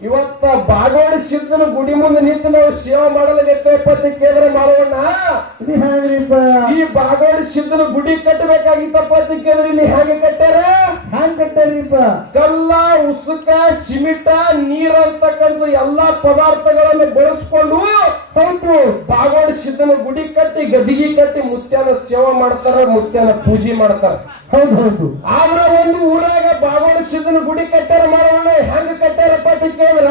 ಇವತ್ತ ಬಾಗೋಡಿ ಸಿದ್ದನ ಗುಡಿ ಮುಂದೆ ನಿಂತು ನಾವು ಸೇವಾ ಮಾಡಲು ಅಂತ ಕೇಂದ್ರ ಮಾಡೋಣ ಈ ಬಾಗೋಡಿ ಸಿದ್ದನ ಗುಡಿ ಕಟ್ಟಬೇಕಾಗಿತ್ತಪ್ಪ ಅಂತ ಕೇಂದ್ರ ಇಲ್ಲಿ ಹೇಗೆ ಕಟ್ಟಾರ ಹ್ಯಾಂಗ್ ಕಟ್ಟಾರೀಪ ಕಲ್ಲ ಉಸುಕ ಸಿಮಿಟ ನೀರ್ ಅಂತಕ್ಕಂಥ ಎಲ್ಲಾ ಪದಾರ್ಥಗಳನ್ನು ಬಳಸ್ಕೊಂಡು ಹೌದು. ಬಾಗೋಡಿ ಸಿದ್ದನ ಗುಡಿ ಕಟ್ಟಿ ಗದಿಗಿ ಕಟ್ಟಿ ಮುತ್ಯಾನ ಸೇವಾ ಮಾಡ್ತಾರ ಮುತ್ಯಾನ ಪೂಜೆ ಮಾಡ್ತಾರ. ಹೌದು ಹೌದು. ಆದ್ರ ಒಂದು ಊರಾಗ ಬಾಗೋಡಿ ಸಿದ್ದನ ಗುಡಿ ಕಟ್ಟಾರ ಮಾಡೋಣ ಹೆಂಗ ಕಟ್ಟಾರಪ್ಪ ಅಂತ ಕೇಳಿದ್ರ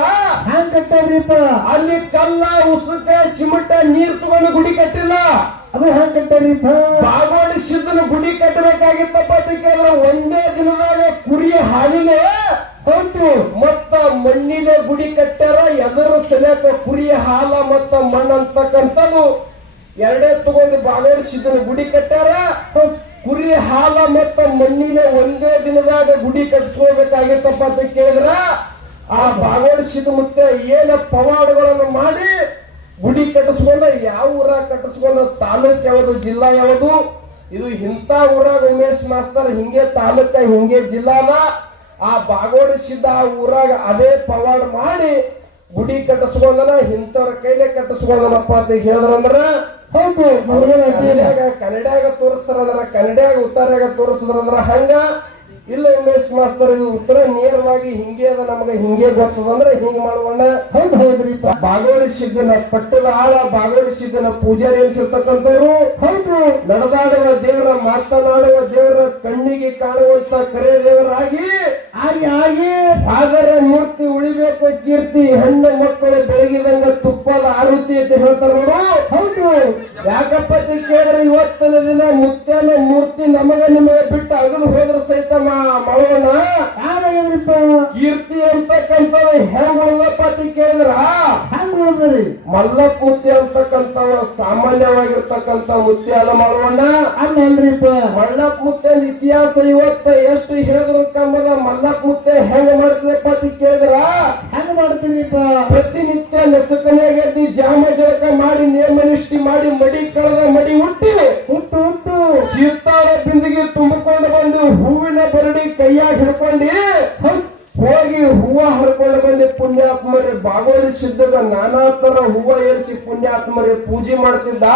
ಹ್ಯಾಂಗ್ ಕಟ್ಟಾರಿಪ್ಪ ಅಲ್ಲಿ ಕಲ್ಲ ಉಸುಕ ಸಿಮಟ ನೀರ್ ತಗೊಂಡು ಗುಡಿ ಕಟ್ಟಿಲ್ಲ. ಅದು ಹೆಂಗ್ ಕಟ್ಟಾರಿಪ್ಪ ಬಾಗೋಡಿ ಸಿದ್ದನ ಗುಡಿ ಕಟ್ಟಬೇಕಾಗಿತ್ತಪ್ಪ ಕೇಳಿದ್ರೆ ಒಂದೇ ದಿನದಾಗ ಕುರಿ ಹಾಲಿನೇ ಹೊಂಟು ಮತ್ತ ಮಣ್ಣಿನೇ ಗುಡಿ ಕಟ್ಟ್ಯಾರ ಎದುರು ಸೆಲೆಕ ಕುರಿಯ ಹಾಲ ಮತ್ತ ಮಣ್ಣು ಅಂತಕ್ಕಂಥದ್ದು. ಎರಡೇ ತಗೊಂಡು ಬಾಗೋಡಿ ಸಿದ್ದನ ಗುಡಿ ಕಟ್ಟ್ಯಾರ. ಕುರಿ ಹಾಲ ಮತ್ತ ಮಣ್ಣಿನ ಒಂದೇ ದಿನದಾಗ ಗುಡಿ ಕಟ್ಕೋಬೇಕಾಗಿತ್ತಪ್ಪ ಅಂತ ಕೇಳಿದ್ರ. ಆ ಭಾಗವಹಿಸಿದ ಮತ್ತೆ ಏನ ಪವಾಡಗಳನ್ನು ಮಾಡಿ ಗುಡಿ ಕಟ್ಟಿಸ್ಕೊಂಡ ಯಾವ ಊರಾಗ ಕಟ್ಟಿಸ್ಕೊಂಡ ತಾಲೂಕ್ ಯಾವುದು ಜಿಲ್ಲಾ ಯಾವುದು? ಇದು ಇಂಥ ಊರಾಗ ಉಮೇಶ್ ಮಾಸ್ತರ್ ಹಿಂಗೆ ತಾಲೂಕ ಹಿಂಗೆ ಜಿಲ್ಲಾನ. ಆ ಭಾಗವಹಿಸಿದ ಆ ಊರಾಗ ಅದೇ ಪವಾಡ ಮಾಡಿ ಗುಡಿ ಕಟ್ಟಿಸ್ಕೊಂಡನ ಇಂಥವ್ರ ಕೈಲೇ ಕಟ್ಟಿಸ್ಕೊಂಡನಪ್ಪ ಅಂತ ಹೇಳಿದ್ರಂದ್ರ ಹೌದು ಕನ್ನಡ್ಯಾಗ ತೋರಿಸ್ತಾರಂದ್ರ ಕನ್ನಡ್ಯಾಗ ಉತ್ತರಾಗ ತೋರಿಸಿದ್ರಂದ್ರ ಹಂಗ ಇಲ್ಲ ಉಮೇಶ್ ಮಾಸ್ತರ್ ಇದು ಉತ್ತರ ನೇರವಾಗಿ ಹಿಂಗೆ ಅದ ನಮಗೆ ಹಿಂಗೆ ಗೊತ್ತದಂದ್ರೆ ಹಿಂಗ್ ಮಾಡೋಣ ಹೌದು ಹೌದ್ರಿ. ಬಾಗೋಡಿ ಸಿದ್ದನ ಪಟ್ಟದ ಆಳ ಬಾಗೋಡಿ ಸಿದ್ದನ ಪೂಜಾರಿ ಎನಿಸಿರ್ತಕ್ಕಂಥವ್ರು ಹೌದು ನಡೆದಾಡುವ ದೇವರ ಮಾತನಾಡುವ ದೇವರ ಕಣ್ಣಿಗೆ ಕಾಣುವಂತ ಕರೆ ದೇವರಾಗಿ ಆಗಿ ಆಗಿ. ಸಾಗರ ಮೂರ್ತಿ ಉಳಿಬೇಕು ಕೀರ್ತಿ ಹೆಣ್ಣು ಮಕ್ಕಳು ಬೆಳಗಿದಂಗ ತುಪ್ಪದ ಆರುತಿ ಅಂತ ಹೇಳ್ತಾರ ನೋಡು. ಹೌದು ಯಾಕಪ್ಪ ಕೇಳಿದ್ರೆ ಇವತ್ತಿನ ದಿನ ಮುತ್ಯನ ಮೂರ್ತಿ ನಮಗ ನಿಮಗೆ ಬಿಟ್ಟು ಅಗಲು ಹೋದ್ರ ಸಹಿತ ಮಾಡೋಣ ಯಾವಾಗ್ರಿಪ್ಪ ಕೀರ್ತಿ ಅಂತಕ್ಕಂಥ ಹೆಂಗ್ ಉಳ್ದಪ್ಪ ಅಂತ ಕೇಳಿದ್ರ? ಹ್ಯಾಂಗ್ ಹೋದ್ರಿ ಮಲ್ಲಪ್ಪ ಅಂತಕ್ಕಂಥ ಸಾಮಾನ್ಯವಾಗಿರ್ತಕ್ಕಂಥ ಮುತ್ಯ ಅಲ್ಲ ಮಾಡೋಣ ಅಲ್ಲಲ್ರಿಪ್ಪ? ಮಲ್ಲಪ್ಪ ಮುತ್ಯನ ಇತಿಹಾಸ ಇವತ್ತ ಎಷ್ಟು ಹೇಳಿದ್ರು ಕಮ್ಮದ ಮಲ್ಲಪ್ಪ ಮುತ್ಯ ಹೆಂಗ್ ಮಾಡ್ತದಪ್ಪ ಅಂತ ಕೇಳಿದ್ರ? ಹೆಂಗ್ ಮಾಡ್ತೀರಿಪ್ಪ? ಪ್ರತಿನಿತ್ಯ ನೆಸಕನ್ಯಾಗ ಎದ್ದು ಜಾಮ ಜಳಕ ಮಾಡಿ ನೇಮನಿಷ್ಠಿ ಮಾಡಿ ಮಡಿ ಕಳೆದ ಮಡಿ ಹುಟ್ಟಿ ಹುಟ್ಟು ಹುಟ್ಟು ಸೀತಾಳ ಬಿಂದಿಗೆ ತುಂಬಿಕೊಂಡು ಬಂದು ಹೂವಿನ ಬರಡಿ ಕೈಯಾಗ ಹಿಡ್ಕೊಂಡು ಹೋಗಿ ಹೂವ ಹರ್ಕೊಂಡು ಬಂದು ಪುಣ್ಯಾತ್ಮರಿ ಬಾಗೋಲಿ ಸಿದ್ಧದ ನಾನಾ ತರ ಹೂವ ಏರಿಸಿ ಪುಣ್ಯಾತ್ಮರಿ ಪೂಜೆ ಮಾಡ್ತಿದ್ದ?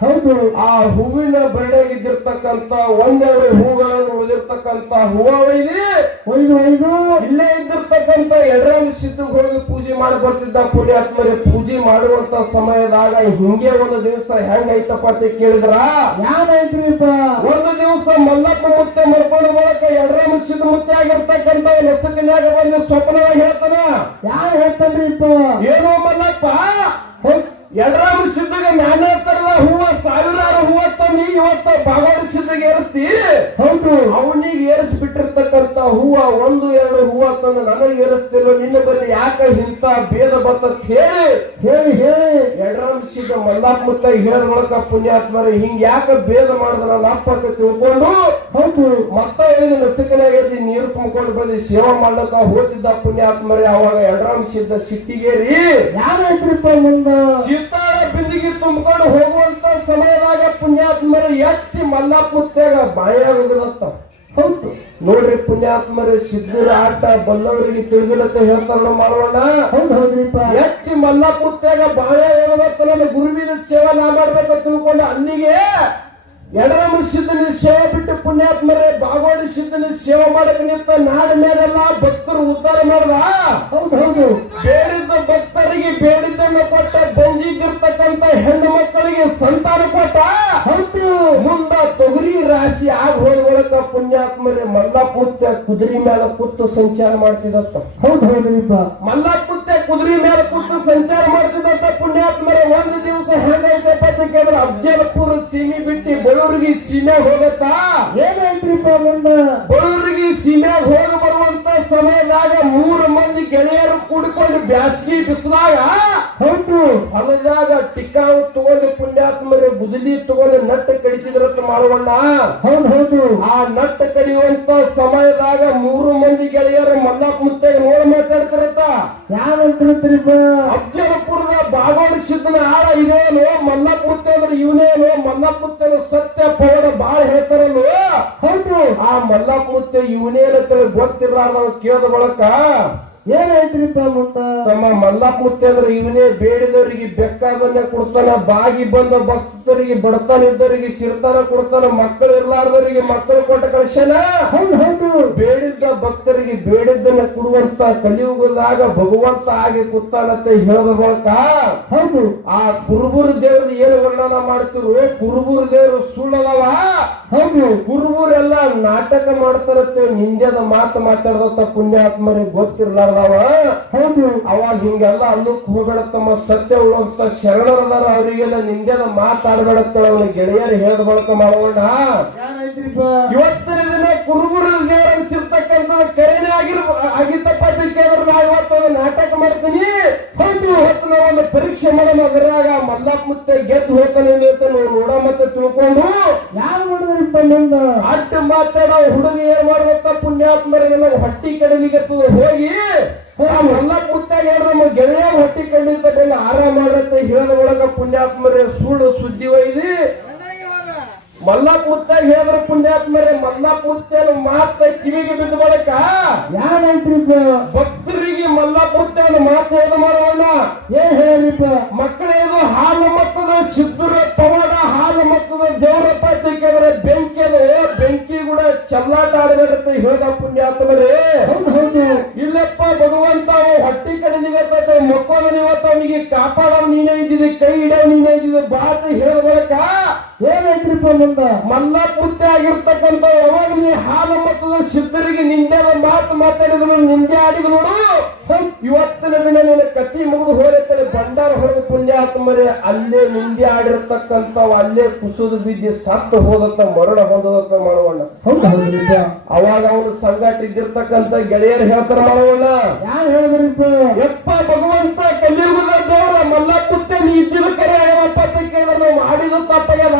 ಹೌದು. ಆ ಹೂವಿನ ಬರಡಾಗಿದ್ದಿರ್ತಕ್ಕಂತ ಒಂದೆರಡು ಹೂಗಳನ್ನು ಉಳಿದಿರ್ತಕ್ಕಂತ ಹೂವ ಒಯ್ದು ಒಯ್ದು ಒಯ್ದು. ಇಲ್ಲೇ ಇದ್ದಿರ್ತಕ್ಕಂತ ಎರಡರಲ್ಲಿ ಸಿದ್ಧಗ್ ಹೋಗಿ ಪೂಜೆ ಮಾಡಿ ಬರ್ತಿದ್ದ ಪುಣ್ಯಾತ್ಮರಿ ಪೂಜೆ ಮಾಡುವಂತ ಸಮಯದಾಗ ಹಿಂಗೆ ಒಂದು ದಿವಸ ಹೆಂಗೈತಪ್ಪ ಅಂತ ಕೇಳಿದ್ರ? ಯಾವಾಯ್ತ್ರಿಪ್ಪ ಒಂದು ದಿವಸ ಮಲ್ಲಪ್ಪ ಮುತ್ತೆ ಮರ್ಕೊಂಡು ಬರಕ ಎಡರಾಮ ಸಿದ್ಧ ಮುತ್ತೆ ಆಗಿರ್ತಕ್ಕಂತ ನೆಸಕಿನ್ಯಾಗ ಬಂದು ಸ್ವಪ್ನವಾಗಿ ಹೇಳ್ತಾನ? ಯಾರು ಹೇಳ್ತಾನ್ರಿಪ್ಪ ಏನೋ ಮಲ್ಲಪ್ಪ ಎಡರಾಮ ಸಿದ್ಧಗೆ ನಾನೇ ತರಲ ಹೂವ ಸಾವಿರಾರು ಹೂವ ತಂದು ಇವತ್ತ ಬಾಗೋಡಿ ಸಿದ್ಧಗೆ ಏರಿಸ್ತಿ? ಹೌದು. ಅವನಿಗೆ ಏರಿಸಿ ಬಿಟ್ಟಿರ್ತಕ್ಕಂತ ಹೂವ ಒಂದು ಎರಡು ಹೂವ ತಂದು ನನಗೆ ಏರಿಸ್ತಿಲ್ಲ ನಿನ್ನ ಬಲ್ಲಿ ಯಾಕೆ ಇಂತ ಭೇದ ಬರ್ತಂತ ಹೇಳಿ? ಹೇಳಿ ಹೇಳಿ. ಎಡರಾಮ್ ಸಿದ್ಧ ಮಲ್ಲಾಪ್ ಮುತ್ತ ಹೇಳ ಮೂಲಕ ಪುಣ್ಯಾತ್ಮರ ಹಿಂಗ್ ಯಾಕೆ ಭೇದ ಮಾಡಿದ ನನ್ನ ಅಪ್ಪ ತಿಳ್ಕೊಂಡು? ಹೌದು. ಮತ್ತ ಹೇಳಿದ ನಸಕನಾಗ ನೀರು ತುಂಬಿಕೊಂಡು ಬಂದು ಸೇವಾ ಮಾಡ್ಲಕ್ಕ ಹೋಗಿದ್ದ ಪುಣ್ಯಾತ್ಮರಿ ಅವಾಗ ಎಡರಾಮ್ ಸಿದ್ಧ ಸಿಟ್ಟಿಗೇರಿ. ಯಾವಾಯ್ತ್ರಿಪ್ಪ ಮುಂದ? ಸೀತಾಳ ಬಿಂದಿಗೆ ತುಂಬಿಕೊಂಡು ಹೋಗುವಂತ ಸಮಯದಾಗ ಪುಣ್ಯಾತ್ಮರ ಎತ್ತಿ ಮಲ್ಲಾಪ್ ಮುತ್ತಾಗ ಬಾಯಾಗುದಿಲ್ಲತ್ತ ಹೌದು. ನೋಡ್ರಿ ಪುಣ್ಯಾತ್ಮರಿ ಸಿದ್ಧರ ಆಟ ಬಲ್ಲವರಿಗೆ ತಿಳಿದಿರತ್ತ ಹೇಳ್ತಾರ ಮಾಡೋಣ ಹೌದು ಹೌದ್ರಿಪ್ಪ ಎತ್ತಿ ಮಲ್ಲಪ್ಪ ಬಾಯ ಹೇಳಬೇಕು ನನ್ನ ಗುರುವಿನ ಸೇವೆ ನಾ ಮಾಡ್ಬೇಕು ತಿಳ್ಕೊಂಡು ಅಲ್ಲಿಗೆ ಎಡರಮ ಸಿದ್ಧನ ಸೇವೆ ಬಿಟ್ಟು ಪುಣ್ಯಾತ್ಮರೇ ಬಾಗೋಡಿ ಸಿದ್ಧನ ಸೇವೆ ಮಾಡಕ್ ನಿಂತ ನಾಡ ಮೇಲೆಲ್ಲ ಭಕ್ತರು ಉದ್ಧಾರ ಮಾಡ್ದ? ಹೌದೌದು ಹೌದು. ಬೇಡಿದ್ದ ಭಕ್ತರಿಗೆ ಬೇಡಿದ್ದನ್ನು ಕೊಟ್ಟ ಬಂಜಿಗಿರ್ತಕ್ಕಂತ ಹೆಣ್ಣು ಮಕ್ಕಳಿಗೆ ಸಂತಾನ ಕೊಟ್ಟ? ಹೌದು. ಮುಂದ ತೊಗರಿ ರಾಶಿ ಆಗ ಹೋದ ಪುಣ್ಯಾತ್ಮರೇ ಮಲ್ಲ ಪೂಜ ಕುದುರಿ ಮೇಲೆ ಕುತ್ತು ಸಂಚಾರ ಮಾಡ್ತಿದತ್ತ ಹೌದು ಮಲ್ಲ ಪುತ್ತೆ ಕುದುರಿ ಮೇಲೆ ಕುತ್ತು ಸಂಚಾರ ಮಾಡ್ತಿದ್ದಂತ ಪುಣ್ಯಾತ್ಮರೇ. ಒಂದು ದಿವಸ ಹೆಂಗೈತೆ ಪತ್ರಿಕೆ ಅಂದ್ರೆ ಅಫ್ಜಲ್ಪುರ ಸೀಮೆ ಬಿಟ್ಟು ಬಡವರಿಗೆ ಸೀಮ್ಯಾಗ ಹೋಗತ್ತಾ? ಏನಾಯ್ತ್ರಿಪ್ಪ ಮುಂದ ಬಡವರಿಗೆ ಸೀಮ್ಯಾಗ ಹೋಗ ಬರುವಂತ ಸಮಯದಾಗ ಮೂರು ಮಂದಿ ಗೆಳೆಯರು ಕೂಡಿಕೊಂಡು ಬ್ಯಾಸಗಿ ಬಿಸಿಲಾಗ ಹೌದು. ಹೊಲದಾಗ ಟಿಕಾವು ತಗೊಂಡು ಪುಣ್ಯಾತ್ಮರು ಬುದಲಿ ತಗೊಂಡು ನಟ್ಟ ಕಡಿತಿದ್ರಂತ ಮಾಡುವಣ್ಣ ಹೌದು ಹೌದು. ಆ ನಟ್ಟ ಕಡಿಯುವಂತ ಸಮಯದಾಗ ಮೂರು ಮಂದಿ ಗೆಳೆಯರು ಮಲ್ಲಪ್ಪ ಮುತ್ತೆಗೆ ನೋಡ್ ಮಾತಾಡ್ತಾರತ್ತ. ಯಾವಂತ್ರಿಪ್ಪ ಅಜ್ಜರಪುರದ ಬಾಗೋಡಿ ಸಿದ್ದನ ಆಳ ಇದೇನು? ಮಲ್ಲಪುತ್ತೆ ಅಂದ್ರೆ ಇವನೇನು? ಮಲ್ಲಪುತ್ತೆ ಸತ್ಯ ಪೌಡ ಬಾಳ ಹೇಳ್ತಾರಲ್ವ ಹೌದು. ಆ ಮಲ್ಲಪುತ್ತೆ ಇವನೇನು ಇವನೇನ ತಿಳಿ ಗೊತ್ತಿಲ್ಲ ನಾವು ಕೇಳಿದ ಬಳಕ ಏನ್ ಮುಂದ ತಮ್ಮ ಮಲ್ಲಪುತ್ತೆ ಅಂದ್ರೆ ಇವನೇ ಬೇಡಿದವರಿಗೆ ಬೆಕ್ಕಾದನ್ನ ಕೊಡ್ತಾನ ಬಾಗಿ ಬಂದ ಭಕ್ತರಿಗೆ ಬಡತನ ಇದ್ದವರಿಗೆ ಸಿರ್ತಾನ ಕೊಡ್ತಾನ ಮಕ್ಕಳು ಇರ್ಲಾರ್ದವರಿಗೆ ಮಕ್ಕಳು ಕೊಟ್ಟ ಕಳಿಸ್ಯಾನ? ಹೌದು ಹೌದು. ಬೇಡಿದ್ದ ಭಕ್ತರಿಗೆ ಬೇಡಿದ್ದನ್ನ ಕೊಡುವಂತ ಕಲಿಯುಗದಾಗ ಭಗವಂತ ಆಗಿ ಕುತ್ತಾನಂತ ಹೇಳದ ಬಳಕಾ? ಹೌದು. ಆ ಕುರುಬುರು ದೇವ್ರದ್ದು ಏನು ವರ್ಣನ ಮಾಡ್ತಿರು? ಕುರುಬುರು ದೇವರು ಸುಳ್ಳದವ? ಹೌದು. ಕುರುಬುರೆಲ್ಲ ನಾಟಕ ಮಾಡ್ತಾರತ್ತೆ ನಿಂದ್ಯದ ಮಾತು ಮಾತಾಡದಂತ ಪುಣ್ಯಾತ್ಮರಿಗೆ ಗೊತ್ತಿರ್ಲಾರ್ದವ? ಹೌದು. ಅವಾಗ ಹಿಂಗೆಲ್ಲ ಅಲ್ಲಕ್ಕೆ ಹೋಗ್ಬೇಡ ತಮ್ಮ ಸತ್ಯ ಉಳುವಂತ ಶರಣರದಾರ ಅವರಿಗೆಲ್ಲ ನಿಂದ್ಯದ ಮಾತಾಡ್ಬೇಡತ್ತ ಅವನ ಗೆಳೆಯರು ಹೇಳದ ಬಳಕ ಮಾಡೋಣ? ಇವತ್ತಿನ ದಿನ ಕುರುಬುರ ದೇವರ ಕರೆನೇ ಆಗಿರ್ ಆಗಿತ್ತಪ್ಪ ಅಂತ ಕೇಳಿದ್ರೆ ನಾ ಇವತ್ತು ನಾಟಕ ಮಾಡ್ತೀನಿ. ಹೌದು ಹೊತ್ತು ನಾವು ಒಂದು ಪರೀಕ್ಷೆ ಮಾಡೋಣ ಅದರಾಗ ಮಲ್ಲಪ್ಪ ಮುತ್ತೆ ಗೆದ್ದು ಹೋಗ್ತಾನೆ ಅಂತ ನಾವು ನೋಡ ಮತ್ತೆ ತಿಳ್ಕೊಂಡು. ಯಾರು ಮಾಡಿದ್ರಿಪ್ಪ ನಿಂದ ಅಡ್ಡ ನಾವು ಹುಡುಗ ಏನ್ ಮಾಡ್ಬೇಕ ಪುಣ್ಯಾತ್ಮರಿಗೆ ನಾವು ಹೊಟ್ಟಿ ಕಡಲಿಗೆ ಹೋಗಿ. ಆ ಮಲ್ಲಪ್ಪ ಮುತ್ತಾಗ ಏನ್ ನಮ್ಮ ಗೆಳೆಯ ಹೊಟ್ಟಿ ಕಡಿಲಿತ ಬಂದು ಆರಾಮ ಮಾಡತ್ತೆ ಹೇಳದ ಒಳಗ ಪುಣ್ಯಾತ್ಮರೇ ಸುಳ್ಳು ಸುದ್ದಿ ಒಯ್ದಿ. ಮಲ್ಲಪ್ಪ ಮುತ್ತಾಗ ಹೇಳಿದ್ರು ಪುಣ್ಯಾತ್ಮರೇ ಮಲ್ಲಪ್ಪ ಮುತ್ತೇನ ಮಾತ ಕಿವಿಗೆ ಬಿದ್ದ ಬಳಿಕ ಯಾರಾಯ್ತ್ರಿಪ್ಪ ಭಕ್ತರಿಗೆ ಮಲ್ಲಪ್ಪ ಮುತ್ತೇನ ಮಾತು ಏನು ಮಾಡೋಣ ಏನ್ ಹೇಳ್ರಿಪ್ಪ ಮಕ್ಕಳೇನು ಹಾಲು ಮಕ್ಕಳ ಸಿದ್ಧರ ಪವಾಡ ಹಾಲು ಮಕ್ಕಳ ದೇವರಪ್ಪ ಅಂತ ಕೇಳಿದ್ರೆ ಬೆಂಕಿ ಅದು ಬೆಂಕಿ ಕೂಡ ಚಲ್ಲಾಟ ಆಡಬೇಕಂತ ಹೇಳ ಪುಣ್ಯಾತ್ಮರೇ ಹೌದು ಹೌದು. ಇಲ್ಲಪ್ಪ ಭಗವಂತ ಹೊಟ್ಟಿ ಕಡೆ ನಿಗತ್ತೆ ಮಕ್ಕಳ ಇವತ್ತು ಅವನಿಗೆ ಕಾಪಾಡ ನೀನೇ ಇದ್ದಿದೆ ಕೈ ಇಡೋ ನೀನೇ ಇದ್ದಿದೆ ಬಾತ ಹೇಳ್ಬೇಕ ಏನೈತ್ರಿಪ್ಪ ಮುಂದ? ಮಲ್ಲ ಪುತ್ತೆ ಆಗಿರ್ತಕ್ಕಂಥ ಯಾವಾಗ ನೀ ಹಾಲು ಮತ್ತದ ಸಿದ್ಧರಿಗೆ ನಿಂದೆ ಮಾತು ಮಾತಾಡಿದ್ರು ನಿಂದೆ ಆಡಿದ್ರು ನೋಡು. ಹೌದ್, ಇವತ್ತಿನ ದಿನ ನಿನ್ನ ಕತಿ ಮುಗಿದು ಹೋಲತ್ತಲೆ ಭಂಡಾರ ಹೊರಗೆ ಪುಣ್ಯಾತ್ಮರೇ ಅಲ್ಲೇ ನಿಂದೆ ಆಡಿರ್ತಕ್ಕಂಥವು ಅಲ್ಲೇ ಕುಸಿದು ಬಿದ್ದಿ ಸತ್ತು ಹೋದತ್ತ ಮರಣ ಹೊಂದದತ್ತ ಮಾಡೋಣ ಹೌದು ಅವಾಗ ಅವನು ಸಂಗಾಟ ಇದ್ದಿರ್ತಕ್ಕಂಥ ಗೆಳೆಯರು ಹೇಳ್ತಾರ ಮಾಡೋಣ ಯಾರು ಹೇಳಿದ್ರಿಪ್ಪ ಯಪ್ಪ ಭಗವಂತ ಕಲಿಯುಗದ ದೇವರ ಕುತ್ತೆ ನೀ ಇದ್ದಿದ್ದು ಕರೆ ಆಗಪ್ಪ ಅಂತ ಕೇಳಿದ್ರೆ ನಾವು ಮಾಡಿದ್ರು ತಪ್ಪಾಗ್ಯದ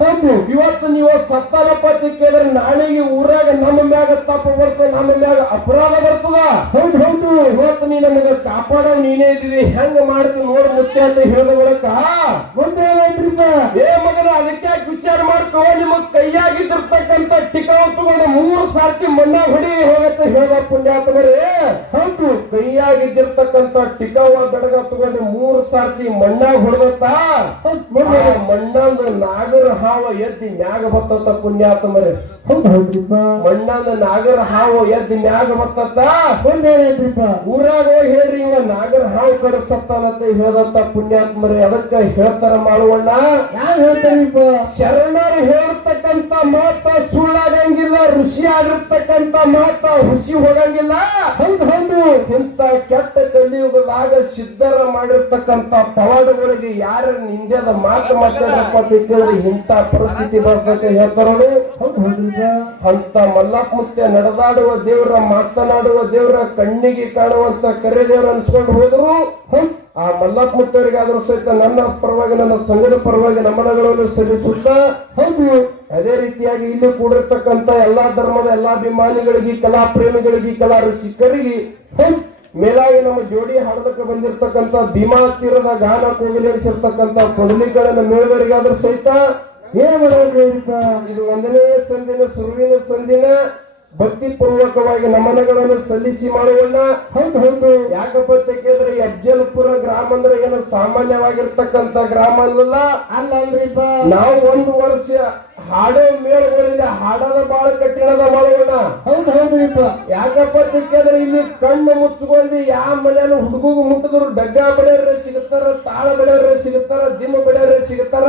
ಹೌದು. ಇವತ್ತು ನೀವು ಸತ್ತಾರಪ್ಪ ಅಂತ ಕೇಳಿದ್ರೆ ನಾಳೆಗೆ ಊರಾಗ ನಮ್ಮ ಮ್ಯಾಗ ತಪ್ಪ ಬರ್ತದೆ ನಮ್ಮ ಮ್ಯಾಗ ಅಪರಾಧ ಬರ್ತದ? ಹೌದು ಹೌದು. ಇವತ್ತು ನೀ ನಮಗೆ ಕಾಪಾಡೋ ನೀನೇ ಇದ್ದೀವಿ ಹೆಂಗ ಮಾಡ್ತೀವಿ ನೋಡು ಮುತ್ತೆ ಅಂತ ಹೇಳಿದ ಬಳಕ ಮುಂದೆ ಏನಾಯ್ತ್ರಿಪ್ಪ ಏ ಅದಕ್ಕೆ ವಿಚಾರ ಮಾಡ್ಕೋ? ನಿಮ್ಮ ಕೈಯಾಗಿದ್ದಿರ್ತಕ್ಕಂಥ ಟಿಕಾವ್ ತಗೊಂಡು ಮೂರು ಸಾರ್ತಿ ಮಣ್ಣ ಹೊಡಿ ಹೋಗತ್ತೆ ಹೇಳ ಪುಣ್ಯಾತ್ಮರೇ. ಹೌದು ಕೈಯಾಗಿದ್ದಿರ್ತಕ್ಕಂಥ ಟಿಕಾವ ಬೆಡಗ ತಗೊಂಡು ಮೂರು ಸಾರ್ತಿ ಮಣ್ಣ ಹೊಡೆದತ್ತ. ಮಣ್ಣಂದ ನಾಗರ ಹಾವ ಎದ್ದಿ ಮ್ಯಾಗ ಬತ್ತತ್ತ ಪುಣ್ಯಾತ್ಮರೇ. ಮಣ್ಣಂದ ನಾಗರ ಹಾವು ಎದ್ದಿ ಮ್ಯಾಗ ಬತ್ತತ್ತ. ಊರಾಗ ಹೋಗಿ ಹೇಳ್ರಿ, ಇವ ನಾಗರ ಹಾವು ಕರೆಸತ್ತಾನಂತ ಹೇಳದಂತ ಪುಣ್ಯಾತ್ಮರೇ. ಅದಕ್ಕ ಹೇಳ್ತಾರ ಮಾಡುವಣ್ಣ ಹೇಳ್ತಾರಿಪ್ಪ ಶರಣರು ಹೇಳ್ತಕ್ಕಂತ ಮಾತ ಸುಳ್ಳಾಗಂಗಿಲ್ಲ ಋಷಿ ಆಗಿರ್ತಕ್ಕಂತ ಮಾತ ಹುಸಿ ಹೋಗಂಗಿಲ್ಲ. ಹೌದು ಹೌದು. ಇಂತ ಕೆಟ್ಟ ಕಲಿಯುಗದಾಗ ಸಿದ್ಧರ ಮಾಡಿರ್ತಕ್ಕಂತ ಪವಾಡಗಳಿಗೆ ಯಾರ ನಿಂದ್ಯದ ಮಾತು ಮಾತಾಡಪ್ಪ ಇಂತ ಪರಿಸ್ಥಿತಿ ಬರ್ಬೇಕು ಹೇಳ್ತಾರೋದು ಅಂತ ಮಲ್ಲಪ್ಪ ಮುತ್ತೆ ನಡೆದಾಡುವ ದೇವರ ಮಾತನಾಡುವ ದೇವರ ಕಣ್ಣಿಗೆ ಕಾಣುವಂತ ಕರೆ ದೇವರ ಅನ್ಸ್ಕೊಂಡು ಹೋದ್ರು. ಹೌದ್, ಆ ಮಲ್ಲಪ್ಪ ಸಹಿತ ನನ್ನ ಪರವಾಗಿ, ನನ್ನ ಸಂಘದ ಪರವಾಗಿ ನಮನಗಳನ್ನು ಸಲ್ಲಿಸುತ್ತಾ ಹೌದು ಅದೇ ರೀತಿಯಾಗಿ ಇಲ್ಲಿ ಕೂಡಿರ್ತಕ್ಕಂತ ಎಲ್ಲಾ ಧರ್ಮದ ಎಲ್ಲಾ ಅಭಿಮಾನಿಗಳಿಗೆ, ಕಲಾ ಪ್ರೇಮಿಗಳಿಗೆ, ಕಲಾ ರಸಿಕರಿಗೆ ಹೌದು ಮೇಲಾಗಿ ನಮ್ಮ ಜೋಡಿ ಹಾಡದಕ್ಕೆ ಬಂದಿರತಕ್ಕಂತ ಭೀಮಾ ತೀರದ ಗಾನ ಕೋಗಿಲಿರಿಸಿರ್ತಕ್ಕಂತ ಕೊಡಲಿಗಳನ್ನ ಮೇಳದವರಿಗಾದ್ರೂ ಸಹಿತ ಇದು ಒಂದನೇ ಸಂದಿನ, ಸುರುವಿನ ಸಂದಿನ. ಭಕ್ತಿ ಪೂರ್ವಕವಾಗಿ ನಮನಗಳನ್ನು ಸಲ್ಲಿಸಿ ಮಾಡುವಣ್ಣ. ಹೌದು ಹೌದು. ಯಾಕಪ್ಪ ಈ ಅಫ್ಜಲ್ಪುರ ಗ್ರಾಮ ಅಂದ್ರೆ ಏನೋ ಸಾಮಾನ್ಯವಾಗಿರ್ತಕ್ಕಂತ ಗ್ರಾಮ ಅಲ್ಲ ಅಲ್ಲ ಅಲ್ರಿಪ್ಪ. ನಾವು ಒಂದು ವರ್ಷ ಹಾಡೋ ಮೇಳಗಳಿಂದ ಹಾಡದ ಬಾಳ ಕಟ್ಟಿರದ ಮಾಡೋಣ ಹೌದು ಹೌದ್ರಿಪ್ಪ ಯಾಕಪ್ಪ ಸಿಕ್ಕಂದ್ರೆ ಇಲ್ಲಿ ಕಣ್ಣು ಮುಚ್ಚಿಕೊಂಡು ಯಾವ ಮನೆಯನ್ನು ಹುಡುಗಗೂ ಮುಟ್ಟಿದ್ರು ಡಗ್ಗ ಬಡಿಯೋರ ಸಿಗುತ್ತಾರ ತಾಳ ಬಡಿಯೋರ ಸಿಗುತ್ತಾರ ದಿಮ್ಮ ಬಡಿಯೋರ ಸಿಗುತ್ತಾರ?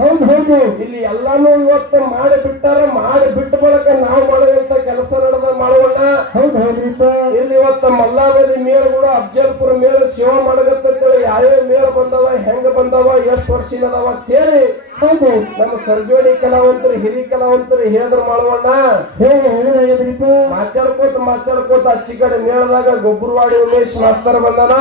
ಹೌದು ಹೌದು ಇಲ್ಲಿ ಎಲ್ಲಾನು ಇವತ್ತು ಮಾಡಿ ಬಿಟ್ಟಾರ ಮಾಡಿ ಬಿಟ್ಟ ಬಳಕ ನಾವು ಮಾಡುವಂತ ಕೆಲಸ ನಡೆದ ಮಾಡೋಣ ಹೌದು ಹೌದು ಇಲ್ಲಿ ಇವತ್ತು ಮಲ್ಲಾವಲ್ಲಿ ಮೇಳಗಳು ಅಫ್ಜಲ್ಪುರ ಮೇಳ ಸೇವಾ ಮಾಡಗತ್ತೇಳಿ ಯಾವ್ಯಾವ ಮೇಳ ಬಂದವ ಹೆಂಗ ಬಂದವ ಎಷ್ಟು ವರ್ಷ ಇಲ್ಲದವ ಅಂತ ಹೇಳಿ ಹೌದು. ನಮ್ಮ ಸರ್ಜೋಡಿ ಕಲಾವಂತರು ಹಿರಿ ಕಲಾವಂತರು ಹೇಳಿದ್ರ ಮಾಡೋಣ ಹೇಗೆ ಹೇಳಿದಾಗದ್ರಿಪ್ಪ ಮಾತಾಡ್ಕೋತ ಮಾತಾಡ್ಕೋತ ಅಚ್ಚಿ ಕಡೆ ಮೇಳದಾಗ ಗೊಬ್ಬರವಾಡಿ ಉಮೇಶ್ ಮಾಸ್ತರ್ ಬಂದನ.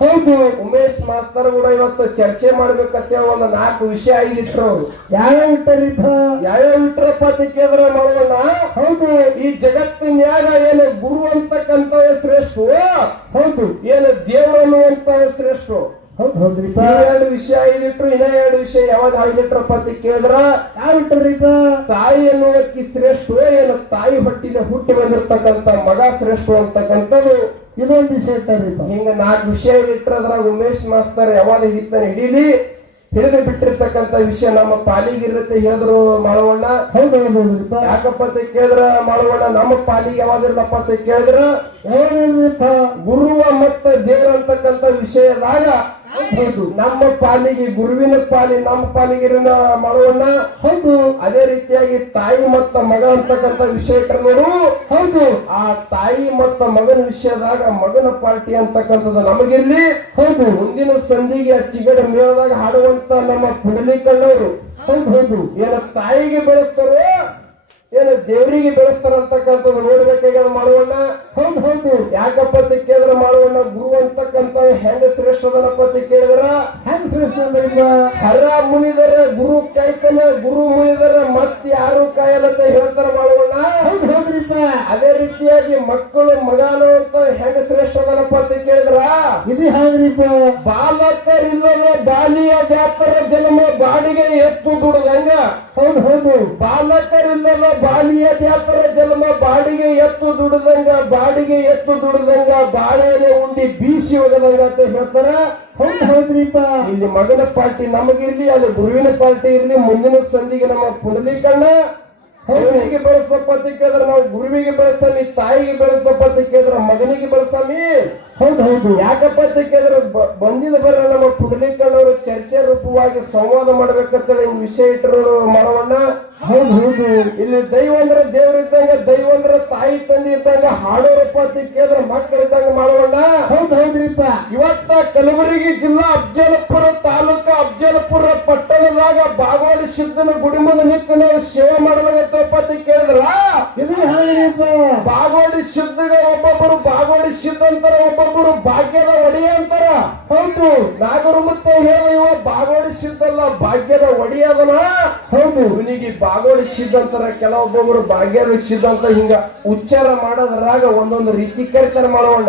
ಹೌದು. ಉಮೇಶ್ ಮಾಸ್ತರ್ ಕೂಡ ಇವತ್ತು ಚರ್ಚೆ ಮಾಡ್ಬೇಕಂತ ಒಂದು ನಾಲ್ಕು ವಿಷಯ ಆಗಿಟ್ರು ಯಾವ್ಯಾವ ಯಾವ ಇಟ್ಟರಿಪ್ಪ ಯಾವ್ಯಾವ ಇಟ್ರಪ್ಪ ಅಂತ ಕೇಳಿದ್ರೆ ಮಾಡೋಣ ಹೌದು. ಈ ಜಗತ್ತಿನ್ಯಾಗ ಏನು ಗುರು ಅಂತಕ್ಕಂಥ ಶ್ರೇಷ್ಠ? ಹೌದು. ಏನು ದೇವರು ಅನ್ನುವಂತ ಶ್ರೇಷ್ಠ? ಹೌದ್ ಹೌದ್ರಿಪ್ಪ. ಎರಡು ವಿಷಯ ಐದಿಟ್ರು ಇನ್ನ ಎರಡು ವಿಷಯ ಯಾವಾಗ ಐದಿಟ್ರಪ್ಪ ಅಂತ ಕೇಳಿದ್ರ? ಯಾವ ಇಟ್ಟರಿಪ್ಪ ತಾಯಿ ಅನ್ನೋದಕ್ಕೆ ಶ್ರೇಷ್ಠ ಏನು ತಾಯಿ ಹೊಟ್ಟಿನ ಹುಟ್ಟಿ ಬಂದಿರ್ತಕ್ಕಂಥ ಮಗ ಶ್ರೇಷ್ಠ ಅಂತಕ್ಕಂಥದ್ದು. ಇದೊಂದು ವಿಷಯ ಇಟ್ಟರಿಪ್ಪ ಹಿಂಗ ನಾಲ್ಕು ವಿಷಯ ಇಟ್ಟರದ್ರಾಗ ಉಮೇಶ್ ಮಾಸ್ತರ್ ಯಾವಾಗ ಹಿಡಿತಾನೆ ಹಿಡೀಲಿ? ಹಿಡಿದು ಬಿಟ್ಟಿರ್ತಕ್ಕಂಥ ವಿಷಯ ನಮ್ಮ ಪಾಲಿಗಿರುತ್ತೆ ಹೇಳಿದ್ರು ಮಾಳವಣ್ಣ. ಯಾಕಪ್ಪ ಅಂತ ಕೇಳಿದ್ರ ಮಾಳವಣ್ಣ? ನಮ್ಮ ಪಾಲಿಗೆ ಯಾವಾಗಿರ್ಲಪ್ಪ ಅಂತ ಕೇಳಿದ್ರ? ಗುರುವ ಮತ್ತ ದೇವ್ರ ಅಂತಕ್ಕಂಥ ವಿಷಯದಾಗ ಹೌದು, ನಮ್ಮ ಪಾಲಿಗೆ, ಗುರುವಿನ ಪಾಲಿ, ನಮ್ಮ ಪಾಲಿಗೆ ಮಗವನ್ನ ಹೌದು, ಅದೇ ರೀತಿಯಾಗಿ ತಾಯಿ ಮತ್ತ ಮಗ ಅಂತಕ್ಕಂಥ ವಿಷಯ ನೋಡು. ಹೌದು, ಆ ತಾಯಿ ಮತ್ತ ಮಗನ ವಿಷಯದಾಗ ಮಗನ ಪಾರ್ಟಿ ಅಂತಕ್ಕಂಥದ್ದು ನಮಗಿರ್ಲಿ. ಹೌದು, ಮುಂದಿನ ಸಂಧಿಗೆ ಚಿಗಡ ಮೇಳದಾಗ ಹಾಡುವಂತ ನಮ್ಮ ಪುಂಡಲೀಕಣ್ಣವರು. ಹೌದು ಹೌದು, ಏನ ತಾಯಿಗೆ ಬೆಳೆಸ್ತಾರೆ, ಏನ ದೇವರಿಗೆ ಬೆಳೆಸ್ತಾರ ಅಂತಕ್ಕಂಥದ್ದು ನೋಡ್ಬೇಕಾಗ ಮಾಡೋಣ ಹೌದು ಹೌದು, ಯಾಕಪ್ಪ ಅಂತ ಮಾಡುವಣ್ಣ ಗುರು ಅಂತಕ್ಕಂಥ ಹೆಂಗ ಶ್ರೇಷ್ಠದನಪ್ಪ ಕೇಳಿದರ ಹೆಂಗ್ ಶ್ರೇಷ್ಠ ಹರ ಮುನಿದರ ಗುರು ಕಾಯ್ಕನ ಗುರು ಮುನಿದರ ಮತ್ತೆ ಯಾರು ಕಾಯಲತ್ತ ಹೇಳ್ತಾರ ಮಾಡೋಣ ಅದೇ ರೀತಿಯಾಗಿ ಮಕ್ಕಳು ಮಗನು ಅಂತ ಹೆಂಗ ಶ್ರೇಷ್ಠದನಪ್ಪ ಅಂತ ಕೇಳಿದ್ರ? ಇದು ಹ್ಯಾಂಗ್ರಿಪ್ಪ ಬಾಲಕರಿಲ್ಲದ ಬಾಲಿಯ ಜಾತರ ಜನ್ಮ ಬಾಡಿಗೆ ಎತ್ತು ದುಡ್ದಂಗ ಹೌದು ಹೌದು ಬಾಲಕರಿಲ್ಲದ ಬಾಲಿಯ ಜಾತರ ಜನ್ಮ ಬಾಡಿಗೆ ಎತ್ತು ದುಡ್ದಂಗ ಬಾಡಿಗೆ ಎತ್ತು ದುಡ್ದಂಗ ಬಾಳೆಲೆ ಉಂಡಿ ಬೀಸಿ ಹೋಗದಂಗ ಅಂತ ಹೇಳ್ತಾರ? ಹೌದು ಹೌದ್ರಿಪ್ಪ. ಇಲ್ಲಿ ಮಗನ ಪಾರ್ಟಿ ನಮಗಿರ್ಲಿ ಅಲ್ಲಿ ಗುರುವಿನ ಪಾರ್ಟಿ ಇರ್ಲಿ ಮುಂದಿನ ಸಂಧಿಗೆ ನಮ್ಮ ಪುನರ್ಲೀಕರಣ ಬೆಳೆಸಪ್ಪ ಅಂತ ಕೇಳಿದ್ರೆ ನಾವು ಗುರುವಿಗೆ ಬೆಳೆಸಾಮಿ ತಾಯಿಗೆ ಬೆಳೆಸಪ್ಪ ಅಂತ ಕೇಳಿದ್ರೆ ಮಗನಿಗೆ ಬೆಳೆಸಾಮಿ ಹೌದು ಹೌದು. ಯಾಕಪ್ಪ ಅಂತ ಕೇಳಿದ್ರೆ ಬಂದಿದ ಬರ ನಮ್ಮ ಪುಂಡಲೀಕರಣವರು ಚರ್ಚೆ ರೂಪವಾಗಿ ಸಂವಾದ ಮಾಡ್ಬೇಕಂತೇಳಿ ವಿಷಯ ಇಟ್ಟರು ಮಾಡೋಣ ಹೌದು ಹೌದು. ಇಲ್ಲಿ ದೈವ ಅಂದ್ರೆ ದೇವ್ರ ಇದ್ದಂಗ ದೈವ ಅಂದ್ರೆ ತಾಯಿ ತಂದೆ ಇದ್ದಾಗ ಹಾಡೋರಪ್ಪ ಅಂತ ಮಕ್ಕಳ ಇದ್ದಂಗ ಮಾಡೋಣ. ಹೌದು ಹೌದ್ರಿಪ್ಪ. ಇವತ್ತ ಕಲಬುರಗಿ ಜಿಲ್ಲಾ ಅಫ್ಜಲಪುರ ತಾಲೂಕ ಅಫ್ಜಲಪುರ ಪಟ್ಟಣದಾಗ ಬಾಗೋಡಿ ಸಿದ್ದನ ಗುಡಿಮನ ಮುಂದೆ ನಿಂತು ನಾವು ಸೇವೆ ಮಾಡಲಾಗತ್ತಪ್ಪ ಅಂತ ಕೇಳಿದ್ರ ಇದು ಹ್ಯಾಂಗ್ರಿಪ್ಪ ಬಾಗೋಡಿ ಸಿದ್ಧಗ ಒಬ್ಬೊಬ್ಬರು ಬಾಗೋಡಿ ಸಿದ್ಧ ಅಂತಾರ ಒಬ್ಬೊಬ್ಬರು ಭಾಗ್ಯದ ಒಡೆಯ ಅಂತಾರ. ಹೌದು. ನಾಗರು ಮತ್ತೆ ಹೇಳ ಇವ ಬಾಗೋಡಿ ಸಿದ್ಧಲ್ಲ ಭಾಗ್ಯದ ಒಡೆಯದನ ಹೌದು. ಇವನಿಗೆ ಸಿದ್ಧ ಅಂತಾರ ಕೆಲವೊಬ್ಬೊಬ್ಬರು ಭಾಗ್ಯದ ಸಿದ್ಧ ಅಂತ ಹಿಂಗ ಉಚ್ಚಾರ ಮಾಡೋದ್ರಾಗ ಒಂದೊಂದು ರೀತಿ ಕರಿತಾರ ಮಾಡೋಣ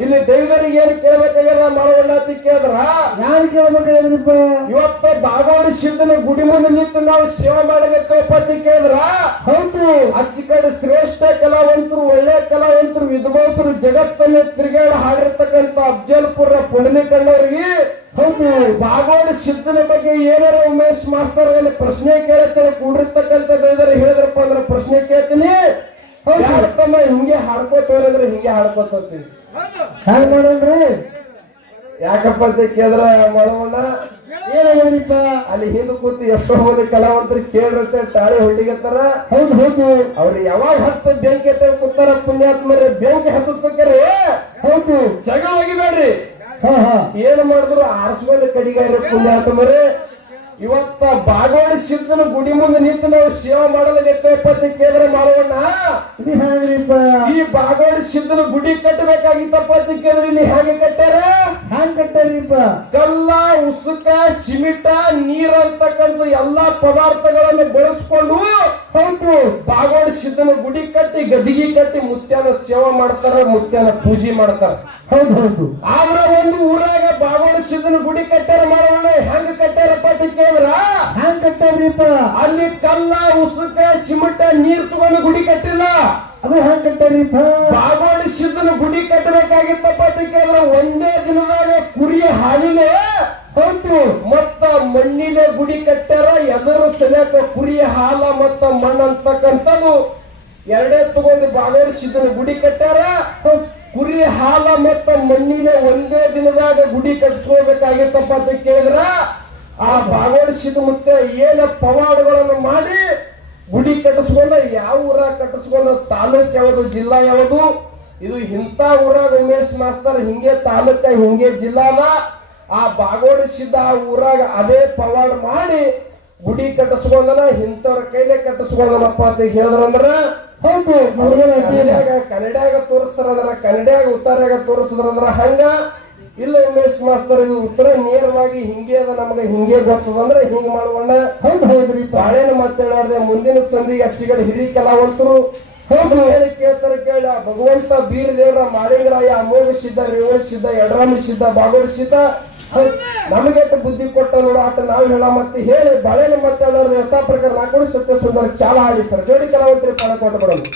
ಇಲ್ಲಿ ದೇವರಿಗೆ ಏನ್ ಕೇಳ್ಬೇಕಾಗ್ಯದ ಮಾಡೋಣ ಅಂತ ಕೇಳಿದ್ರ? ಯಾರು ಕೇಳ್ಬೇಕಾಗ್ಯದಪ್ಪ ಇವತ್ತ ಬಾಗೋಳಿ ಸಿದ್ಧನ ಗುಡಿ ಮುಂದೆ ನಿಂತು ನಾವು ಸೇವೆ ಮಾಡಬೇಕಪ್ಪ ಅಂತ ಕೇಳಿದ್ರ? ಹೌದು. ಅಚ್ಚಿ ಕಡೆ ಶ್ರೇಷ್ಠ ಕಲಾವಂತರು ಒಳ್ಳೆ ಕಲಾವಂತರು ವಿದ್ವಾಂಸರು ಜಗತ್ತಲ್ಲಿ ತಿರುಗಾಡ ಹಾಡಿರ್ತಕ್ಕಂಥ ಅಫ್ಜಲ್ಪುರ ಕಂಡವ್ರಿಗೆ ಹೌದು. ಬಾಗೋಡಿ ಸಿದ್ಧನ ಬಗ್ಗೆ ಏನಾರ ಉಮೇಶ್ ಮಾಸ್ತರ್ ಪ್ರಶ್ನೆ ಪ್ರಶ್ನೆ ಕೇಳ್ತೇನೆ ಕೂಡಿರ್ತಕ್ಕಂಥ ಹೇಳಿದ್ರಪ್ಪ ಅಂದ್ರೆ ಪ್ರಶ್ನೆ ಕೇಳ್ತೀನಿ. ತಮ್ಮ ಹಿಂಗೆ ಹಾಡ್ಕೋತ ಅಂದ್ರೆ ಹಿಂಗೆ ಹಾಡ್ಕೋತ ಹೋಗ್ತೀನಿ ಹ್ಯಾಂಗ್ ಮಾಡೋಣ್ರಿ? ಯಾಕಪ್ಪ ಅಂತ ಕೇಳಿದ್ರ ಮಾಡೋಣ ಏನಾಗ್ರಿಪ್ಪ ಅಲ್ಲಿ ಹಿಂದೆ ಕೂತು ಎಷ್ಟೋ ಹೋದ ಕಲಾವಂತರು ಕೇಳಿರುತ್ತೆ ತಾಳಿ ಹೊಡಿಗತ್ತಾರ ಹೌದು ಹೌದು. ಅವ್ರು ಯಾವಾಗ ಹತ್ತ ಬೆಂಕಿ ಹತ್ತ ಕೂತಾರ ಪುಣ್ಯಾತ್ಮರೇ ಬೆಂಕಿ ಹತ್ತಬೇಕಾರೆ ಹೌದು. ಜಗ ಹೋಗಿಬೇಡ್ರಿ ಹಾ ಹಾ. ಏನ್ ಮಾಡಿದ್ರು ಆರಿಸ್ಬೋದು ಕಡಿಗಾರ ಪುಣ್ಯಾತ್ಮರೇ. ಇವತ್ತ ಬಾಗೋಡಿ ಸಿದ್ದನ ಗುಡಿ ಮುಂದೆ ನಿಂತು ನಾವು ಸೇವೆ ಮಾಡಲಾಗತ್ತಪ್ಪ ಅಂತ ಕೇಂದ್ರ ಮಾಡೋಣ ಈ ಬಾಗೋಡಿ ಸಿದ್ದನ ಗುಡಿ ಕಟ್ಟಬೇಕಾಗಿತ್ತಪ್ಪ ಕೇಂದ್ರ ಇಲ್ಲಿ ಹೇಗೆ ಕಟ್ಟ್ಯಾರ? ಹ್ಯಾಂಗ್ ಕಟ್ಟಾರಿಪ್ಪ ಕಲ್ಲ ಉಸುಕ ಸಿಮಿಟ ನೀರ್ ಅಂತಕ್ಕಂಥ ಎಲ್ಲಾ ಪದಾರ್ಥಗಳನ್ನು ಬಳಸ್ಕೊಂಡು ಹೌದು. ಬಾಗೋಡಿ ಸಿದ್ದನ ಗುಡಿ ಕಟ್ಟಿ ಗದಿಗಿ ಕಟ್ಟಿ ಮುತ್ಯಾನ ಸೇವಾ ಮಾಡ್ತಾರ ಮುತ್ಯಾನ ಪೂಜೆ ಮಾಡ್ತಾರ. ಹೌದು ಹೌದು. ಆದ್ರ ಒಂದು ಊರಾಗ ಬಾಗೋಣ ಸಿದ್ದನ ಗುಡಿ ಕಟ್ಟಾರ ಮಾಡೋಣ ಹೆಂಗ್ ಕಟ್ಟಾರಪ್ಪ ಅಂತ ಹೆಂಗ್ ಕಟ್ಟಾರ್ರಿಪ್ಪ ಅಲ್ಲಿ ಕಲ್ಲ ಉಸುಕ ಸಿಮಟ ನೀರ್ ತಗೊಂಡು ಗುಡಿ ಕಟ್ಟಿಲ್ಲ. ಅದು ಹೆಂಗ್ ಕಟ್ಟಾರಿಪ್ಪ ಬಾಗೋಣ ಸಿದ್ದನ ಗುಡಿ ಕಟ್ಟಬೇಕಾಗಿತ್ತಪ್ಪ ಅಂತ ಕೇಳಿದ್ರ ಒಂದೇ ದಿನದಾಗ ಕುರಿ ಹಾಲಿನ ಹೌದು. ಮತ್ತ ಮಣ್ಣಿನ ಗುಡಿ ಕಟ್ಟಾರ ಎದರ ಸಲಕ ಕುರಿ ಹಾಲ ಮತ್ತ ಮಣ್ಣು ಅಂತಕ್ಕಂಥದ್ದು ಎರಡೇ ತಗೊಂಡು ಬಾಗೋಣ ಸಿದ್ದನ ಗುಡಿ ಕಟ್ಟಾರ ಕುರಿ ಹಾಲ ಮತ್ತು ಮಣ್ಣಿನ ಒಂದೇ ದಿನದಾಗ ಗುಡಿ ಕಟ್ಕೋಬೇಕಾಗಿತ್ತಪ್ಪ ಅಂತ ಕೇಳಿದ್ರ? ಆ ಭಾಗವಹಿಸಿದ ಮತ್ತೆ ಏನ ಪವಾಡಗಳನ್ನು ಮಾಡಿ ಗುಡಿ ಕಟ್ಟಿಸ್ಕೊಂಡ, ಯಾವ ಊರಾಗ ಕಟ್ಟಿಸ್ಕೊಂಡ, ತಾಲೂಕ್ ಯಾವುದು, ಜಿಲ್ಲಾ ಯಾವುದು? ಇದು ಇಂಥ ಊರಾಗ ಉಮೇಶ್ ಮಾಸ್ತರ್ ಹಿಂಗೆ ತಾಲೂಕ ಹಿಂಗೆ ಜಿಲ್ಲಾದ ಆ ಸಿದ್ದ ಆ ಊರಾಗ ಅದೇ ಪವಾಡ ಮಾಡಿ ಗುಡಿ ಕಟ್ಟಿಸ್ಕೊಂಡನ ಇಂಥವ್ರ ಕೈಲೆ ಕಟ್ಟಿಸ್ಕೊಂಡನಪ್ಪ ಅಂತ ಹೇಳಿದ್ರಂದ್ರ ಹೌದು. ಕನ್ನಡ್ಯಾಗ ತೋರಿಸ್ತಾರಂದ್ರ ಕನ್ನಡ್ಯಾಗ ಉತ್ತರಾಗ ತೋರಿಸಿದ್ರಂದ್ರ ಹಂಗ ಇಲ್ಲ ಉಮೇಶ್ ಮಾಸ್ತರ್ ಇದು ಉತ್ತರ ನೇರವಾಗಿ ಹಿಂಗೆ ಅದ ನಮಗೆ ಹಿಂಗೆ ಬರ್ತದಂದ್ರೆ ಹಿಂಗ್ ಮಾಡುವಣ್ಣ. ಹೌದು ತಾಳೇನು ಬಾಳೆನ ಮಾತನಾಡಿದೆ ಮುಂದಿನ ಸಂಧಿಗೆ ಅಕ್ಷಿಗಳ ಹಿರಿಯ ಕಲಾವಂತರು. ಹೌದು. ಹೇಳಿ ಕೇಳ್ತಾರೆ ಕೇಳ. ಭಗವಂತ ಬೀರದೇವರ ಮಾಳಿಂಗರಾಯ ಅಮೋಘ ಸಿದ್ಧ ರೇವಣ ಸಿದ್ಧ ಯಡರಾಮ ಸಿದ್ಧ ಬಾಗೋಡ ಸಿದ್ಧ. ನಮಗೆಟ್ಟು ಬುದ್ಧಿ ಕೊಟ್ಟ ನೋಡು ಆಟ ನಾವು ಹೇಳ ಮತ್ತೆ ಹೇಳಿ ಬಳೆ ಮತ್ತೆ ಅದರ ಯಥಾ ಪ್ರಕಾರ ಕೂಡ ಸತ್ಯ ಸುಂದರ ಚಾಲ ಆಡಿ ಸರ್. ಜೋಡಿ ಕಲಾವಂತರಿ ಪಾಲ ಕೊಟ್ಟು ಬಿಡೋದು